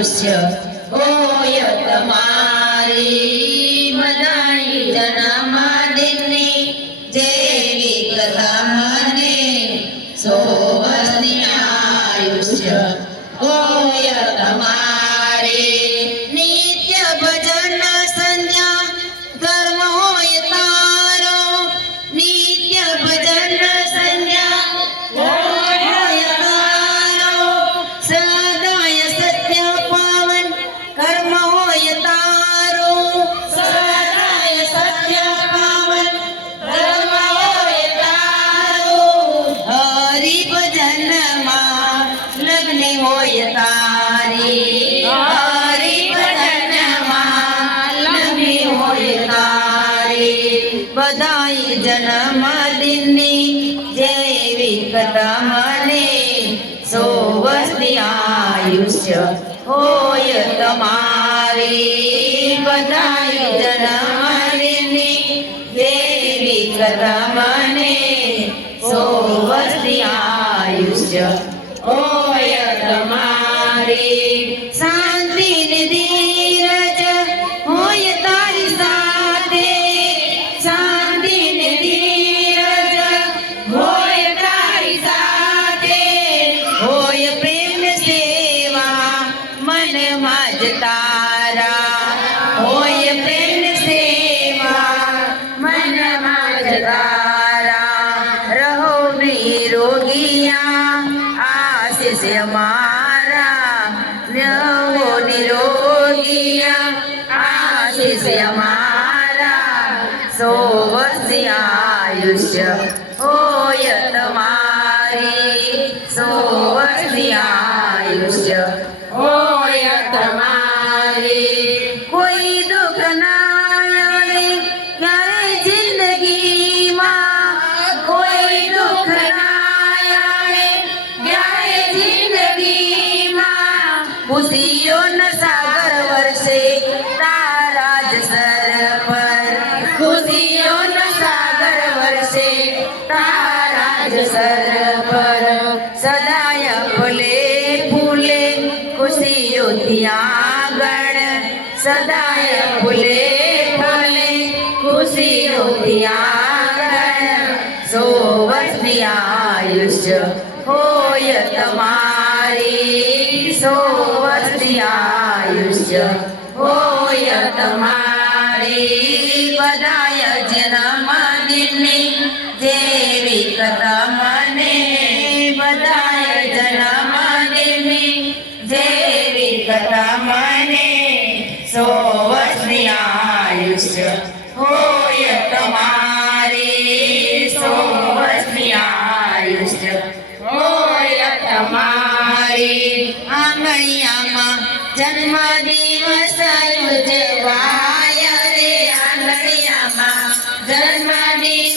મનુષ્ય હોય તમારી મનાઈ જનમા જેવી કથાને સોવસની આયુષ્ય હોય તમારી દિનની જૈવિક તમને સોવસ્તી આયુષ્ય હોય તમારી બધાય જન્મદિનની જૈવિક સો સોવસ્તી આયુષ્ય હોય सजतारा होय सेवा, मन माजतारा रहो निरोगिया, आशीष हमारा। रहो निरोगिया, आशीष हमारा। सो आयुष होय तुम्हारी। सो आयुष्य हो તમારી સો વર્ષી આયુષ્ય હોય તમારી કોઈ દુઃખ ના આવે ક્યારે જિંદગીમાં કોઈ દુઃખ ના આવે ક્યારે જિંદગીમાં ખુશીઓના સાગર વર્ષે તારા જ સર પર ખુશીઓના સાગર વર્ષે તારા જ સર પર આગળ સદાય ફૂલે ફૂલે ખુશીઓથી આગળ સો વર્ષની આયુષ્ય હોય તમારી સો વર્ષની આયુષ્ય હોય તમારી. બધાય જન્મ દિનની જેવી કથા કથા મને સો વર્ષની આયુષ્ય હોય તમારી સો વર્ષની આયુષ્ય હોય તમારી આંગણિયામાં જન્મ દિવસ ઉજવાય રે આંગણિયામાં જન્મ દિવસ